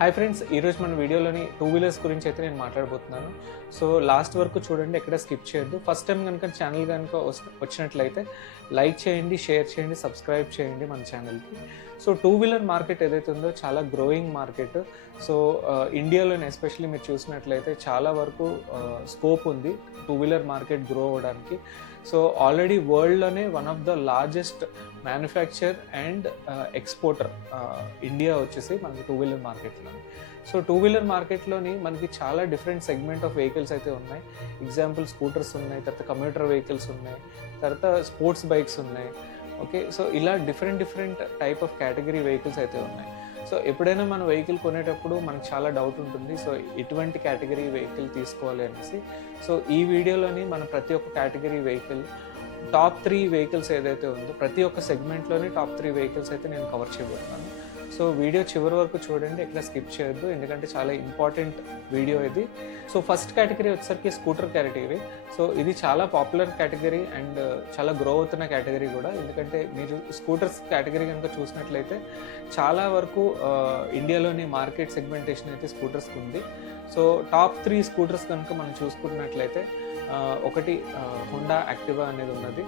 Hi friends, ఈరోజు మన వీడియోలోని టూ వీలర్స్ గురించి అయితే నేను మాట్లాడబోతున్నాను. సో లాస్ట్ వరకు చూడండి, ఎక్కడ స్కిప్ చేయొద్దు. ఫస్ట్ టైం కనుక ఛానల్ కనుక వచ్చినట్లయితే లైక్ చేయండి, షేర్ చేయండి, సబ్స్క్రైబ్ చేయండి మన ఛానల్కి. సో టూ వీలర్ మార్కెట్ ఏదైతే ఉందో చాలా గ్రోయింగ్ మార్కెట్. సో ఇండియాలోని ఎస్పెషల్లీ మీరు చూసినట్లయితే చాలా వరకు స్కోప్ ఉంది టూ వీలర్ మార్కెట్ గ్రో అవ్వడానికి. సో ఆల్రెడీ వరల్డ్లోనే one of the largest manufacture and exporter India వచ్చేసి మనకి టూ వీలర్ మార్కెట్లో. సో టూ వీలర్ మార్కెట్లోని మనకి చాలా డిఫరెంట్ సెగ్మెంట్ ఆఫ్ వెహికల్స్ అయితే ఉన్నాయి. ఎగ్జాంపుల్ స్కూటర్స్ ఉన్నాయి, తర్వాత కమ్యూటర్ వెహికల్స్ ఉన్నాయి, తర్వాత స్పోర్ట్స్ బైక్స్ ఉన్నాయి. ఓకే, సో ఇలా different type of category vehicles అయితే ఉన్నాయి. సో ఎప్పుడైనా మన వెహికల్ కొనేటప్పుడు మనకు చాలా డౌట్ ఉంటుంది, సో ఎటువంటి కేటగిరీ వెహికల్ తీసుకోవాలి అనేసి. సో ఈ వీడియోలోని మన ప్రతి ఒక్క కేటగిరీ వెహికల్ టాప్ 3 వెహికల్స్ ఏదైతే ఉందో ప్రతి ఒక్క సెగ్మెంట్లోని టాప్ 3 వెహికల్స్ అయితే నేను కవర్ చేయబోతున్నాను. సో వీడియో చివరి వరకు చూడండి, ఎక్కడ స్కిప్ చేయొద్దు, ఎందుకంటే చాలా ఇంపార్టెంట్ వీడియో ఇది. సో ఫస్ట్ కేటగిరీ వచ్చేసరికి స్కూటర్ కేటగిరీ. సో ఇది చాలా పాపులర్ కేటగిరీ అండ్ చాలా గ్రో అవుతున్న కేటగిరీ కూడా. ఎందుకంటే మీరు స్కూటర్స్ కేటగిరీ కనుక చూసినట్లయితే చాలా వరకు ఇండియాలోని మార్కెట్ సెగ్మెంటేషన్ అయితే స్కూటర్స్కి ఉంది. సో టాప్ 3 స్కూటర్స్ కనుక మనం చూసుకున్నట్లయితే ఒకటి హోండా యాక్టివా అనేది ఉన్నది,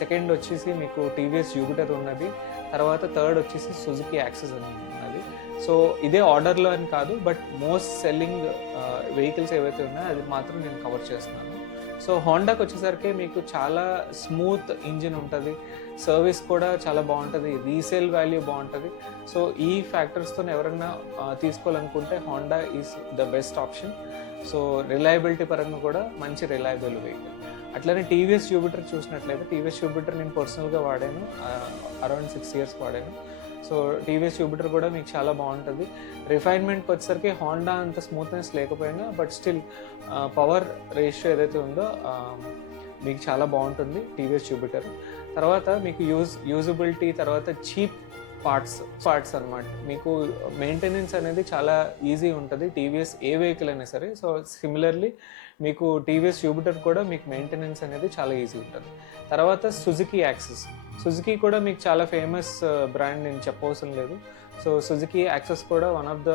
సెకండ్ వచ్చేసి మీకు టీవీఎస్ జూపిటర్ ఉన్నది, తర్వాత థర్డ్ వచ్చేసి సుజుకి యాక్సెస్ అనేది ఉన్నది. సో ఇదే ఆర్డర్లో అని కాదు, బట్ మోస్ట్ సెల్లింగ్ వెహికల్స్ ఏవైతే ఉన్నాయో అది మాత్రం నేను కవర్ చేస్తున్నాను. సో హోండాకి వచ్చేసరికి మీకు చాలా స్మూత్ ఇంజిన్ ఉంటుంది, సర్వీస్ కూడా చాలా బాగుంటుంది, రీసేల్ వాల్యూ బాగుంటుంది. సో ఈ ఫ్యాక్టర్స్తో ఎవరైనా తీసుకోవాలనుకుంటే Honda is the best option. So reliability పరంగా కూడా మంచి రిలయబుల్ వెహికల్. అట్లనే టీవీఎస్ జూపిటర్ చూసినట్లయితే టీవీఎస్ జూపిటర్ నేను పర్సనల్గా వాడాను, అరౌండ్ 6 years వాడాను. సో టీవీఎస్ జూపిటర్ కూడా మీకు చాలా బాగుంటుంది. రిఫైన్మెంట్కి వచ్చేసరికి హోండా అంత స్మూత్నెస్ లేకపోయినా బట్ స్టిల్ పవర్ రేషియో ఏదైతే ఉందో మీకు చాలా బాగుంటుంది టీవీఎస్ జూపిటర్. తర్వాత మీకు యూజబిలిటీ, తర్వాత చీప్ పార్ట్స్ అనమాట. మీకు మెయింటెనెన్స్ అనేది చాలా ఈజీ ఉంటుంది టీవీఎస్ ఏ వెహికల్ అయినా సరే. సో సిమిలర్లీ మీకు టీవీఎస్ జూపిటర్ కూడా మీకు మెయింటెనెన్స్ అనేది చాలా ఈజీ ఉంటుంది. తర్వాత సుజుకి యాక్సెస్. సుజుకి కూడా మీకు చాలా ఫేమస్ బ్రాండ్, నేను చెప్పవసరం లేదు. సో సుజుకి యాక్సెస్ కూడా one of the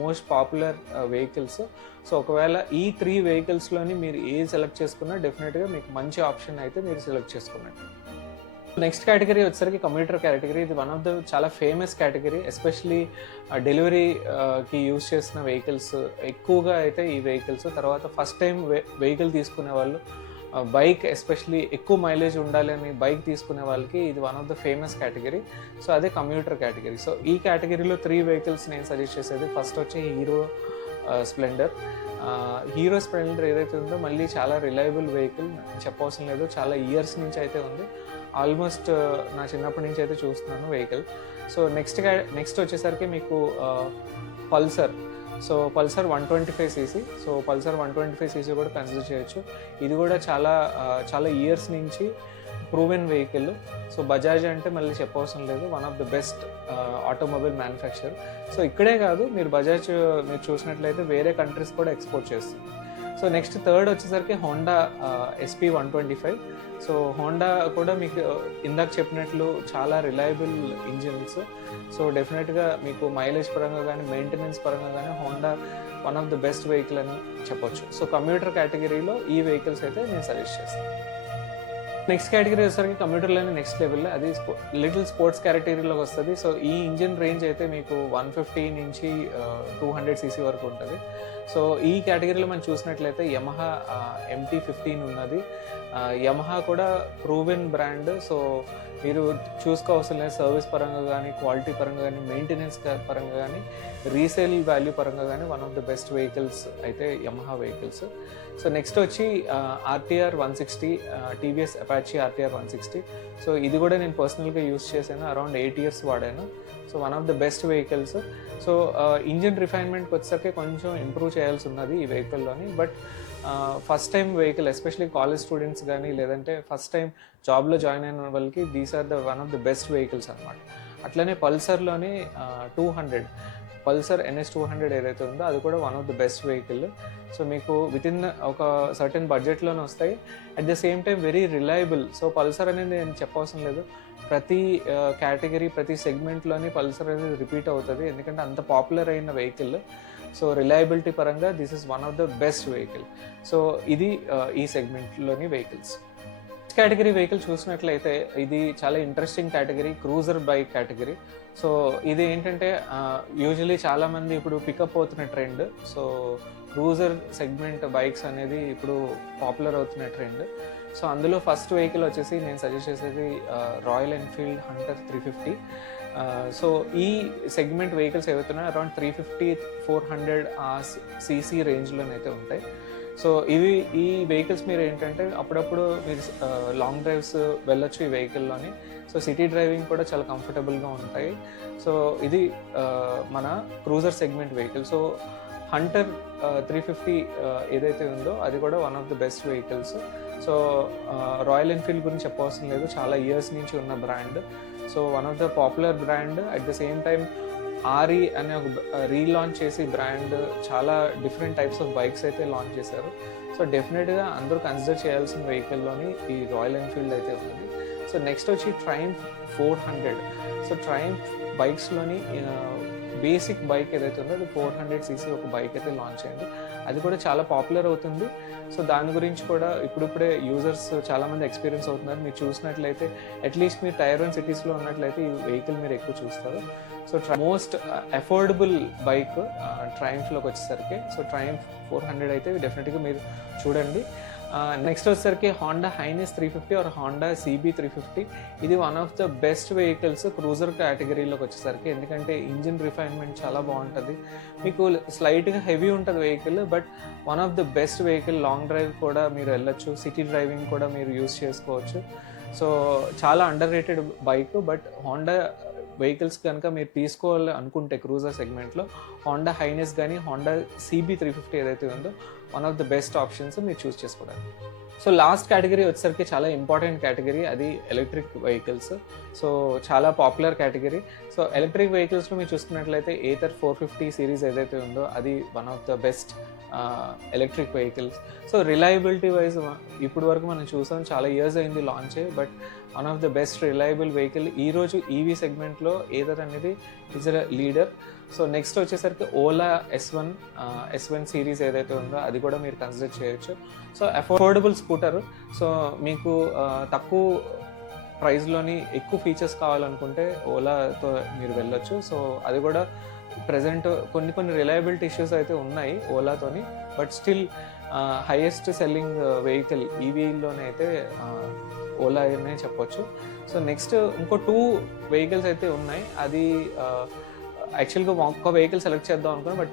most popular vehicles. So ఒకవేళ ఈ 3 వెహికల్స్లోని మీరు ఏ సెలెక్ట్ చేసుకున్నా డెఫినెట్గా మీకు మంచి ఆప్షన్ అయితే మీరు సెలెక్ట్ చేసుకున్నట్టు. నెక్స్ట్ కేటగిరీ వచ్చేసరికి కమ్యూటర్ కేటగిరీ. ఇది వన్ ఆఫ్ ద చాలా ఫేమస్ కేటగిరీ, ఎస్పెషలీ డెలివరీకి యూజ్ చేసిన వెహికల్స్ ఎక్కువగా అయితే ఈ వెహికల్స్. తర్వాత ఫస్ట్ టైం వెహికల్ తీసుకునే వాళ్ళు, బైక్ ఎస్పెషలీ ఎక్కువ మైలేజ్ ఉండాలి అని బైక్ తీసుకునే వాళ్ళకి ఇది one of the famous category. So అదే కమ్యూటర్ కేటగిరీ. సో ఈ కేటగిరీలో 3 వెహికల్స్ నేను సజెస్ట్ చేసేది. ఫస్ట్ వచ్చి హీరో స్ప్లెండర్. హీరో స్ప్లెండర్ ఏదైతే ఉందో మళ్ళీ చాలా రిలయబుల్ వెహికల్, చెప్పవసరం లేదు, చాలా ఇయర్స్ నుంచి అయితే ఉంది. ఆల్మోస్ట్ నా చిన్నప్పటి నుంచి అయితే చూస్తున్నాను వెహికల్. సో నెక్స్ట్ వచ్చేసరికి మీకు Pulsar. So Pulsar 125cc. So Pulsar 125cc కూడా కన్సిడర్ చేయొచ్చు. ఇది కూడా చాలా ఇయర్స్ నుంచి ప్రూవెన్ వెహికల్. సో బజాజ్ అంటే మళ్ళీ చెప్పవసరం లేదు, one of the best automobile manufacture. So ఇక్కడే కాదు, మీరు బజాజ్ మీరు చూసినట్లయితే వేరే కంట్రీస్ కూడా ఎక్స్పోర్ట్ చేస్తుంది. సో నెక్స్ట్ థర్డ్ వచ్చేసరికి హోండా SP 125. సో హోండా కూడా మీకు ఇందాక చెప్పినట్లు చాలా రిలయబుల్ ఇంజిన్స్. సో డెఫినెట్గా మీకు మైలేజ్ పరంగా కానీ మెయింటెనెన్స్ పరంగా కానీ Honda one of the best vehicle అని చెప్పొచ్చు. సో కమ్యూటర్ కేటగిరీలో ఈ వెహికల్స్ అయితే నేను సజెస్ట్ చేస్తాను. నెక్స్ట్ కేటగిరీ వచ్చేసరికి కమ్యూటర్లోనే నెక్స్ట్ లెవెల్లో, అది లిటిల్ స్పోర్ట్స్ కేటగిరీలోకి వస్తుంది. సో ఈ ఇంజిన్ రేంజ్ అయితే మీకు 150 నుంచి 200cc వరకు ఉంటుంది. సో ఈ కేటగిరీలో మనం చూసినట్లయితే యమహా MT-15 ఉన్నది. యమహా కూడా ప్రూవెన్ బ్రాండ్. సో మీరు చూసుకోవాల్సిన లేదు, సర్వీస్ పరంగా కానీ, క్వాలిటీ పరంగా కానీ, మెయింటెనెన్స్ పరంగా కానీ, రీసేల్ వాల్యూ పరంగా కానీ one of the best vehicles అయితే యమహా వెహికల్స్. సో నెక్స్ట్ వచ్చి RTR 160, TVS Apache RTR 160. So ఇది కూడా నేను పర్సనల్గా యూస్ చేశాను, అరౌండ్ 8 years వాడాను. So one of the best vehicles. So engine రిఫైన్మెంట్కి వచ్చేసరికి కొంచెం ఇంప్రూవ్ చేయాల్సి ఉన్నది ఈ వెహికల్లోని. But first time vehicle, especially college students కానీ లేదంటే ఫస్ట్ టైం జాబ్లో జాయిన్ అయిన వాళ్ళకి these are the one of the best vehicles అనమాట. అట్లనే పల్సర్లోనే 200 పల్సర్ NS200 ఏదైతే ఉందో అది కూడా one of the best vehicle. So మీకు వితిన్ ఒక సర్టెన్ బడ్జెట్లోనే వస్తాయి. At the same time very reliable. So Pulsar అనేది నేను చెప్పవసరం లేదు, ప్రతి కేటగిరీ ప్రతి సెగ్మెంట్లోని పల్సర్ అనేది రిపీట్ అవుతుంది, ఎందుకంటే అంత పాపులర్ అయిన వెహికల్. సో రిలయబిలిటీ పరంగా this is one of the best vehicle. So ఇది ఈ సెగ్మెంట్లోని వెహికల్స్. కేటగిరీ వెహికల్ చూసినట్లయితే ఇది చాలా interesting category, cruiser bike category. So ఇది ఏంటంటే యూజువలీ చాలామంది ఇప్పుడు పికప్ అవుతున్న trend. So cruiser segment bikes అనేది ఇప్పుడు పాపులర్ అవుతున్న ట్రెండ్. సో అందులో ఫస్ట్ వెహికల్ వచ్చేసి నేను సజెస్ట్ చేసేది రాయల్ ఎన్ఫీల్డ్ హంటర్ 350. సో ఈ సెగ్మెంట్ వెహికల్స్ ఏవైతున్నాయో అరౌండ్ 350-400 cc రేంజ్లోనైతే ఉంటాయి. సో ఈ వెహికల్స్ మీరు ఏంటంటే అప్పుడప్పుడు మీరు లాంగ్ డ్రైవ్స్ వెళ్ళొచ్చు ఈ వెహికల్లోని. సో సిటీ డ్రైవింగ్ కూడా చాలా కంఫర్టబుల్గా ఉంటాయి. సో ఇది మన cruiser segment vehicle. So Hunter 350 ఏదైతే ఉందో అది కూడా one of the best vehicles. So Royal Enfield గురించి చెప్పవలసిన లేదు, చాలా ఇయర్స్ నుంచి ఉన్న brand. So one of the popular brand. At the same time RE అనే ఒక రీలాంచ్ చేసి బ్రాండ్ చాలా డిఫరెంట్ టైప్స్ ఆఫ్ బైక్స్ అయితే లాంచ్ చేశారు. సో డెఫినెట్గా అందరూ కన్సిడర్ చేయాల్సిన వెహికల్లోని ఈ రాయల్ ఎన్ఫీల్డ్ అయితే ఉంది. సో నెక్స్ట్ వచ్చి ట్రయంఫ్ 400. సో ట్రయంఫ్ బైక్స్లోని బేసిక్ బైక్ ఏదైతే ఉందో అది 400 cc ఒక బైక్ అయితే లాంచ్ అయింది, అది కూడా చాలా పాపులర్ అవుతుంది. సో దాని గురించి కూడా ఇప్పుడిప్పుడే యూజర్స్ చాలామంది ఎక్స్పీరియన్స్ అవుతున్నారు. మీరు చూసినట్లయితే అట్లీస్ట్ మీరు టైర్ 1 సిటీస్లో ఉన్నట్లయితే ఈ వెహికల్ మీరు ఎక్కువ చూస్తారు. సో మోస్ట్ అఫోర్డబుల్ బైక్ ట్రయంఫ్లోకి వచ్చేసరికి. సో ట్రయంఫ్ 400 అయితే డెఫినెట్గా మీరు చూడండి. నెక్స్ట్ వచ్చేసరికి Honda Highness 350 or Honda CB 350. ఇది one of the best vehicles cruiser కేటగిరీలోకి వచ్చేసరికి, ఎందుకంటే ఇంజిన్ రిఫైన్మెంట్ చాలా బాగుంటుంది. మీకు స్లైట్గా హెవీ ఉంటుంది vehicle, but one of the best vehicle. Long drive కూడా మీరు వెళ్ళొచ్చు, సిటీ డ్రైవింగ్ కూడా మీరు యూస్ చేసుకోవచ్చు. సో చాలా under rated bike. But Honda vehicles కనుక మీరు తీసుకోవాలి అనుకుంటే క్రూజర్ సెగ్మెంట్లో హోండా హైనెస్ కానీ హోండా CB 350 ఏదైతే ఉందో one of the best options మీరు చూస్ చేసుకోవడానికి. సో లాస్ట్ కేటగిరీ వచ్చేసరికి చాలా ఇంపార్టెంట్ కేటగిరీ, అది ఎలక్ట్రిక్ వెహికల్స్. సో చాలా పాపులర్ కేటగిరీ. సో ఎలక్ట్రిక్ వెహికల్స్లో మీరు చూసుకున్నట్లయితే ఏథర్ 450 సిరీస్ ఏదైతే ఉందో అది one of the best electric vehicles. So reliability wise ఇప్పుడు వరకు మనం చూసాం, చాలా ఇయర్స్ అయింది launch, but one of the best reliable vehicle. ఈరోజు ఈవీ సెగ్మెంట్లో ఏదర్ అనేది is a leader. So next వచ్చేసరికి ఓలా S1 సిరీస్ ఏదైతే ఉందో అది కూడా మీరు కన్సిడర్ చేయొచ్చు. So affordable scooter. సో మీకు తక్కువ ప్రైస్లోని ఎక్కువ ఫీచర్స్ కావాలనుకుంటే ఓలాతో మీరు వెళ్ళొచ్చు. సో అది కూడా ప్రజెంట్ కొన్ని రిలయబిలిటీ ఇష్యూస్ అయితే ఉన్నాయి ఓలాతోని, but still highest selling vehicle ఈవీలోనే అయితే ఓలా అనే చెప్పొచ్చు. సో నెక్స్ట్ ఇంకో 2 వెహికల్స్ అయితే ఉన్నాయి. అది యాక్చువల్గా ఒక్క వెహికల్ సెలెక్ట్ చేద్దాం అనుకున్నాను, బట్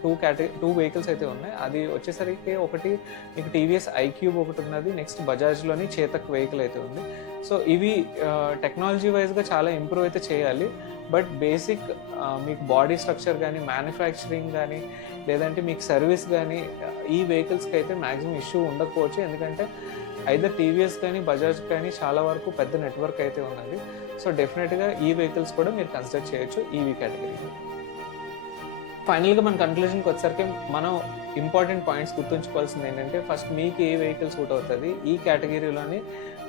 2 వెహికల్స్ అయితే ఉన్నాయి. అది వచ్చేసరికి ఒకటి మీకు TVS iQube ఒకటి ఉన్నది, నెక్స్ట్ బజాజ్లోని చేతక్ వెహికల్ అయితే ఉంది. సో ఇవి టెక్నాలజీ వైజ్గా చాలా ఇంప్రూవ్ అయితే చేయాలి, బట్ బేసిక్ మీకు బాడీ స్ట్రక్చర్ కానీ మ్యానుఫ్యాక్చరింగ్ కానీ లేదంటే మీకు సర్వీస్ కానీ ఈ వెహికల్స్కి అయితే మ్యాక్సిమం ఇష్యూ ఉండకపోవచ్చు, ఎందుకంటే ఐదర్ TVS కానీ బజాజ్ కానీ చాలా వరకు పెద్ద నెట్వర్క్ అయితే ఉన్నది. సో డెఫినెట్గా ఈ వెహికల్స్ కూడా మీరు కన్సిడర్ చేయొచ్చు ఈవీ కేటగిరీలో. ఫైనల్గా మన కన్క్లూజన్కి వచ్చేసరికి మనం ఇంపార్టెంట్ పాయింట్స్ గుర్తుంచుకోవాల్సింది ఏంటంటే, ఫస్ట్ మీకు ఏ వెహికల్ సూట్ అవుతుంది ఈ కేటగిరీలోని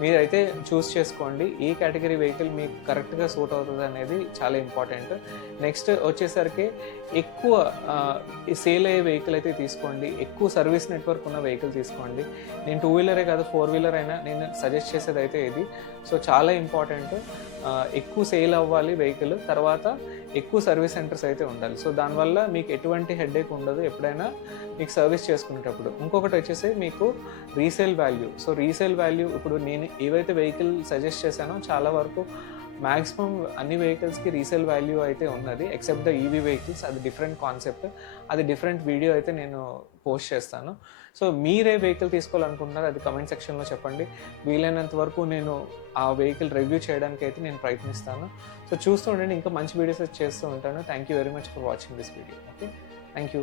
మీరైతే చూస్ చేసుకోండి. ఏ కేటగిరీ వెహికల్ మీకు కరెక్ట్గా సూట్ అవుతుంది అనేది చాలా ఇంపార్టెంట్. నెక్స్ట్ వచ్చేసరికి ఎక్కువ సేల్ అయ్యే వెహికల్ అయితే తీసుకోండి, ఎక్కువ సర్వీస్ నెట్వర్క్ ఉన్న వెహికల్ తీసుకోండి. నేను 2 వీలరే కాదు 4 వీలర్ అయినా నేను సజెస్ట్ చేసేది అయితే ఇది. సో చాలా ఇంపార్టెంట్, ఎక్కువ సేల్ అవ్వాలి వెహికల్, తర్వాత ఎక్కువ సర్వీస్ సెంటర్స్ అయితే ఉండాలి. సో దానివల్ల మీకు ఎటువంటి హెడేక్ ఉండదు ఎప్పుడైనా మీకు సర్వీస్ చేసుకునేటప్పుడు. ఇంకొకటి వచ్చేసి మీకు resale value. So resale value ఇప్పుడు నేను ఏవైతే వెహికల్ సజెస్ట్ చేశానో చాలా వరకు మ్యాక్సిమం అన్ని వెహికల్స్కి రీసేల్ వాల్యూ అయితే ఉన్నది, ఎక్సెప్ట్ ద ఈవీ వెహికల్స్. అది డిఫరెంట్ కాన్సెప్ట్, అది డిఫరెంట్ వీడియో అయితే నేను పోస్ట్ చేస్తాను. సో మీరే వెహికల్ తీసుకోవాలనుకుంటున్నారు అది కమెంట్ సెక్షన్లో చెప్పండి. వీలైనంత వరకు నేను ఆ వెహికల్ రివ్యూ చేయడానికి అయితే నేను ప్రయత్నిస్తాను. సో చూస్తూ ఉండండి, ఇంకా మంచి వీడియోస్ చేస్తూ ఉంటాను. Thank you very much for watching this video. Okay, thank you.